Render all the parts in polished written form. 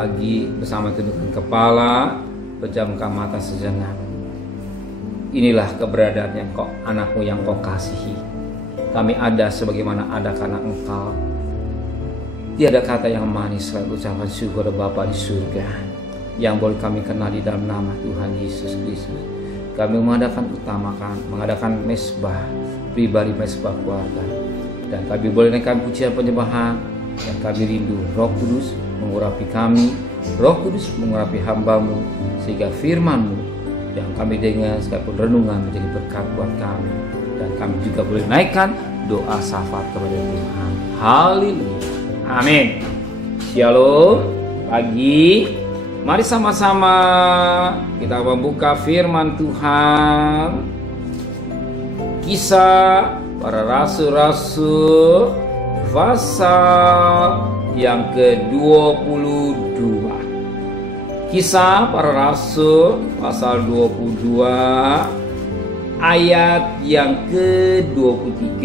pagi bersama tundukkan kepala, pejamkan mata sejenak. Inilah keberadaan yang anakmu yang kau kasihi. Kami ada sebagaimana ada karena engkau. Tiada kata yang manis selain ucapan syukur Bapa di surga yang boleh kami kenal di dalam nama Tuhan Yesus Kristus. Kami mengadakan mesbah pribadi, mesbah keluarga, dan kami boleh naikkan pujian penyembahan. Dan kami rindu Roh Kudus mengurapi kami, Roh Kudus mengurapi hamba-Mu, sehingga firman-Mu yang kami dengar sekalipun renungan menjadi berkat buat kami. Dan kami juga boleh naikkan doa syafaat kepada Tuhan. Haleluya. Amin. Shalom. Pagi, mari sama-sama kita membuka firman Tuhan. Kisah para rasul-rasul pasal yang ke-22. Kisah para rasul pasal 22 ayat yang ke-23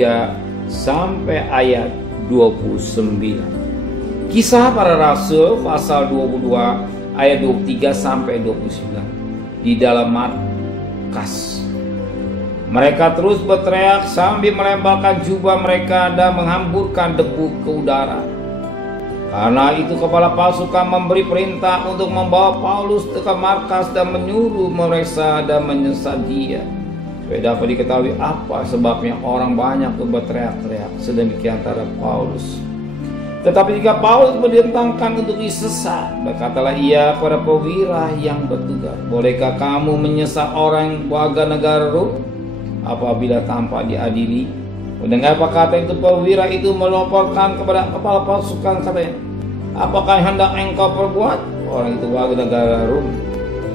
sampai ayat 29. Kisah para rasul pasal 22 ayat 23 sampai 29. Di dalam markas mereka terus berteriak sambil melemparkan jubah mereka dan menghamburkan debu ke udara. Karena itu kepala pasukan memberi perintah untuk membawa Paulus ke markas dan menyuruh memeriksa dan menyesat dia, supaya dapat diketahui apa sebabnya orang banyak berteriak-teriak sedemikian terhadap Paulus. Tetapi jika Paulus menentangkan untuk disesat, berkatalah ia kepada perwira yang bertugas, bolehkah kamu menyesat orang warga negara Rom apabila tanpa diadili? Mendengar apa kata itu, perwira itu melaporkan kepada kepala pasukan, katanya, apakah yang hendak engkau perbuat? Orang itu warga negara Rom.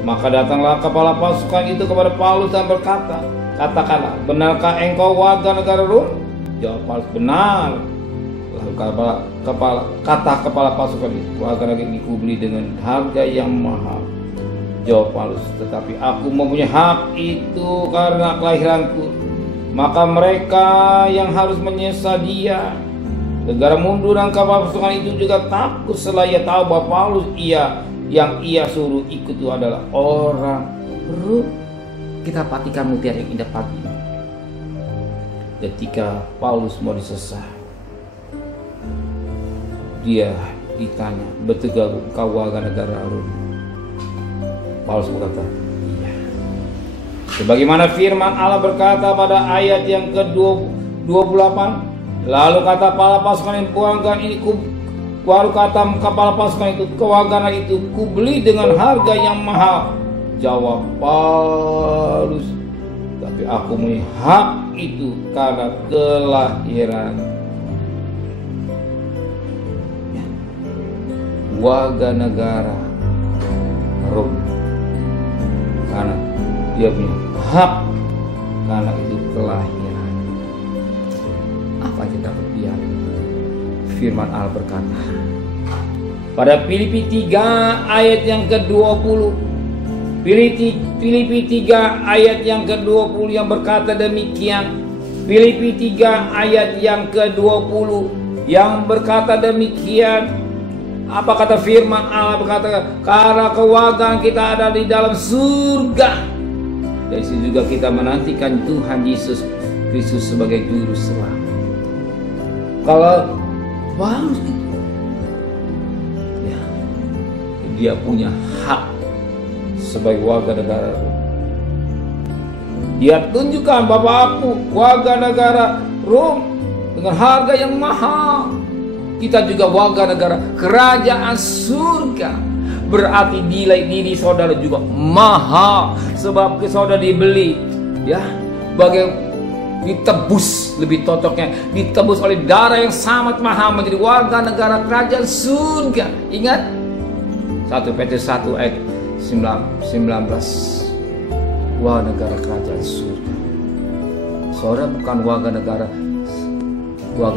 Maka datanglah kepala pasukan itu kepada Paulus dan berkata, katakanlah, benarkah engkau warga negara Rom? Jawab Paulus, benar. Lalu kata kepala pasukan itu, warga negara ini kubeli dengan harga yang mahal. Jawab Paulus, tetapi aku mempunyai hak itu karena kelahiranku. Maka mereka yang harus menyesal dia. Negara mundur dan kapal pasukan itu juga takut setelah ia tahu bahwa Paulus yang ia suruh ikut itu adalah orang Rom. Kita patikan mutiara yang indah pagi ini. Ketika Paulus mau disesat, dia ditanya, betul kau warga negara Rom? Paulus berkata, iya. Sebagaimana firman Allah berkata pada ayat yang ke-28, lalu kata kepala pasukan yang kewarganegaraan ini baru kata kepala pasukan itu, kewarganegaraan itu kubeli dengan harga yang mahal. Jawab Paulus, tapi aku mempunyai hak itu karena kelahiran. Warga negara Rom, karena dia punya hak karena itu kelahiran. Apa yang dapat dia? Firman Allah berkata pada Filipi 3 ayat yang ke-20, Filipi 3 ayat yang ke-20 yang berkata demikian. Filipi 3 ayat yang ke-20 yang berkata demikian. Apa kata firman Allah? Berkata, karena kewargaan kita ada di dalam surga. Dari situ juga kita menantikan Tuhan Yesus Kristus sebagai juru selamat. Kalau Paulus itu, ya, dia punya hak sebagai warga negara Rom. Dia tunjukkan bahwa aku warga negara Rom dengan harga yang mahal. Kita juga warga negara kerajaan surga. Berarti nilai diri saudara juga mahal. Sebab saudara dibeli, ya, bagai ditebus, lebih cocoknya ditebus oleh darah yang sangat mahal menjadi warga negara kerajaan surga. Ingat 1 Petrus 1 ayat 19. Warga negara kerajaan surga. Saudara bukan warga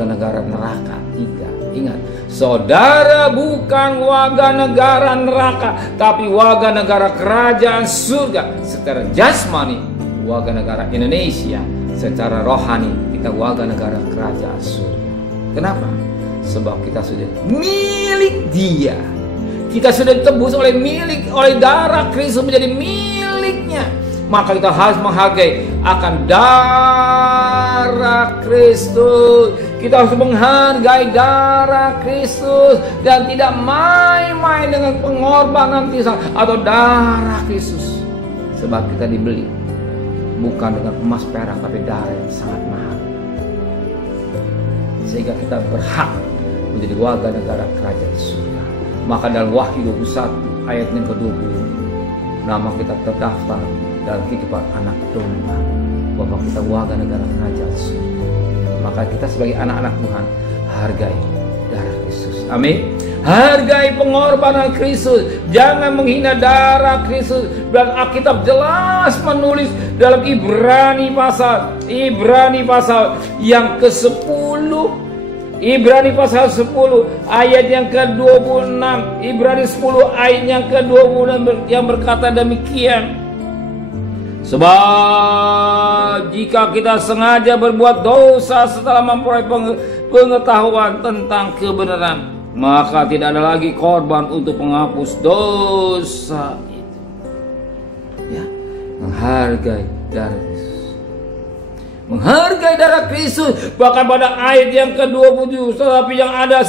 negara neraka, tidak. Ingat, saudara bukan warga negara neraka, tapi warga negara kerajaan surga. Secara jasmani warga negara Indonesia, secara rohani kita warga negara kerajaan surga. Kenapa? Sebab kita sudah milik Dia. kita sudah ditebus oleh darah Kristus menjadi miliknya. Maka kita harus menghargai akan darah Kristus. Kita harus menghargai darah Kristus dan tidak main-main dengan pengorbanan Kristus atau darah Kristus. Sebab kita dibeli bukan dengan emas perak, tapi darah yang sangat mahal. Sehingga kita berhak menjadi warga negara kerajaan surga. Maka dalam Wahyu 21 ayat yang ke-20, nama kita terdaftar dalam kehidupan anak domba, bahwa kita warga negara kerajaan surga. Maka kita sebagai anak-anak Tuhan hargai darah Kristus. Amin. Hargai pengorbanan Kristus. Jangan menghina darah Kristus. Dan Alkitab jelas menulis dalam Ibrani pasal yang ke-10. Ibrani pasal 10 ayat yang ke-26. Ibrani 10 ayat yang ke-26 yang berkata demikian. Sebab jika kita sengaja berbuat dosa setelah memperoleh pengetahuan tentang kebenaran, maka tidak ada lagi korban untuk menghapus dosa itu. Ya, menghargai darah Kristus. Menghargai darah Kristus. Bahkan pada ayat yang ke-27, tetapi yang ada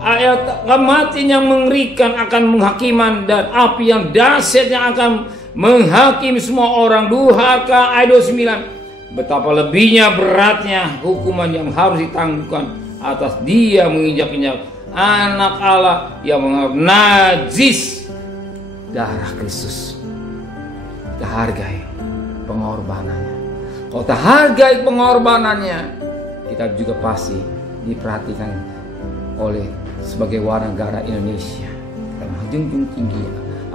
ayat mati yang mengerikan akan menghakiman, dan api yang dahsyat yang akan menghakimi semua orang. Durhaka ayat 29. Betapa lebihnya beratnya hukuman yang harus ditangguhkan atas dia menginjak-injak anak Allah yang menganggap najis darah Kristus. Kita hargai pengorbanannya. Kalau kita hargai pengorbanannya, kita juga pasti diperhatikan oleh sebagai warga negara Indonesia. Kita menjunjung tinggi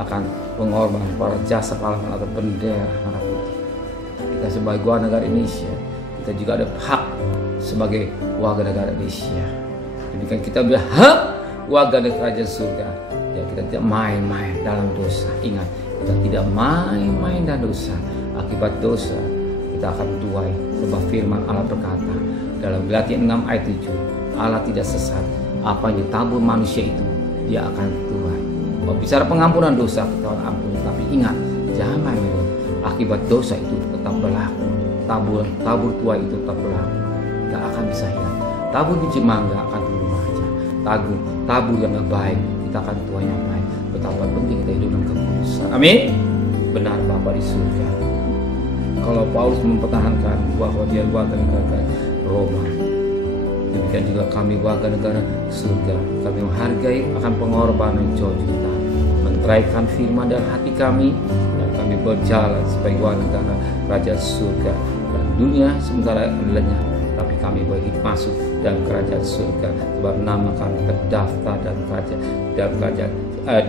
akan pengorbanan para jasa pahlawan atau bendera merah putih. Kita sebagai warga negara Indonesia, kita juga ada hak sebagai warga negara Indonesia. Demikian kita berhak warga negara kerajaan surga. Ya, kita tidak main-main dalam dosa. Ingat, kita tidak main-main dalam dosa. Akibat dosa kita akan tuai. Sebab firman Allah berkata dalam Galatia 6 ayat 7, Allah tidak sesat. Apa yang ditabur manusia itu dia akan tuai. Kalau bicara pengampunan dosa, kita akan ampuni. Tapi ingat, jangan main-main. Akibat dosa itu tetap berlaku. Tabur tuai itu tetap berlaku. Gak akan bisa hilang. Tabur biji mangga akan tumbuh aja. Tabur yang gak baik, kita akan tuai yang baik. Betapa penting kita hidup dalam kekudusan. Amin. Benar Bapa di surga. Kalau Paulus mempertahankan bahwa dia warga negara Roma, demikian juga kami warga negara surga. Kami menghargai akan pengorbanan jauh juta, menteraikan firman dalam hati kami, dan kami berjalan sebagai warga negara kerajaan surga. Dan dunia sementara lenyap, tapi kami boleh masuk dalam kerajaan surga, sebab nama kami terdaftar dalam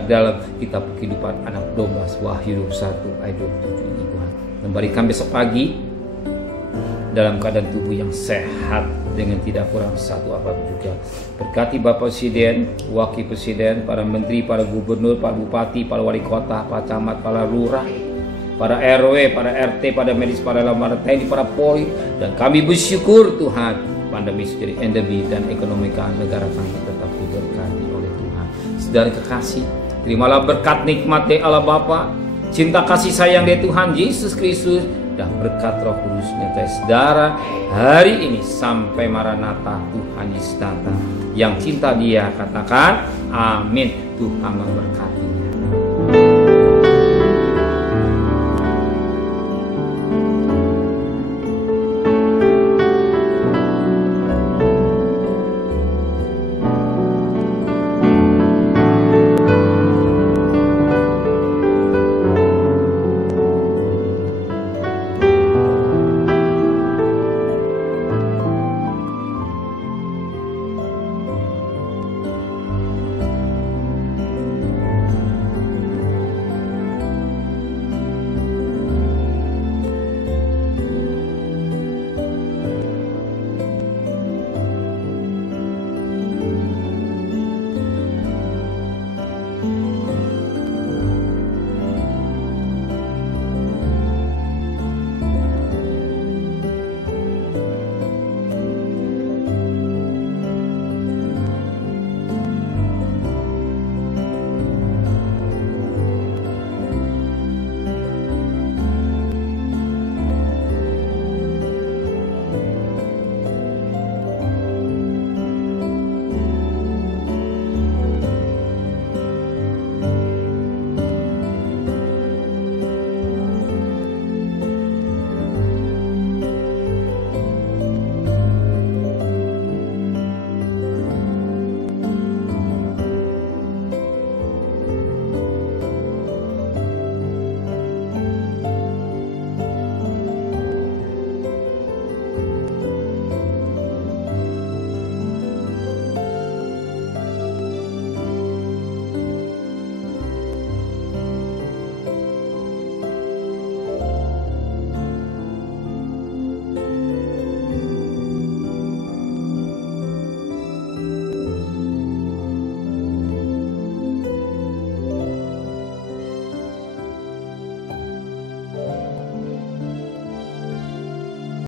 dalam kitab kehidupan anak domba. Wahyu 21 ayat 27 ini Tuhan. Memberikan besok pagi dalam keadaan tubuh yang sehat dengan tidak kurang satu apapun juga. Berkati Bapak Presiden, Wakil Presiden, para Menteri, para Gubernur, para Bupati, para Wali Kota, para Camat, para Lurah, para RW, para RT, para medis, para lembaga TNI, para Polri. Dan kami bersyukur Tuhan, pandemi sudah endemi dan ekonomi negara kami tetap diberkati oleh Tuhan. Saudara kekasih, terimalah berkat nikmat dari Allah Bapa, cinta kasih sayang dari Tuhan Yesus Kristus, dan berkat Roh Kudus menyertai saudara hari ini sampai Maranatha Tuhan Yesus datang. Yang cinta Dia katakan amin. Tuhan memberkati.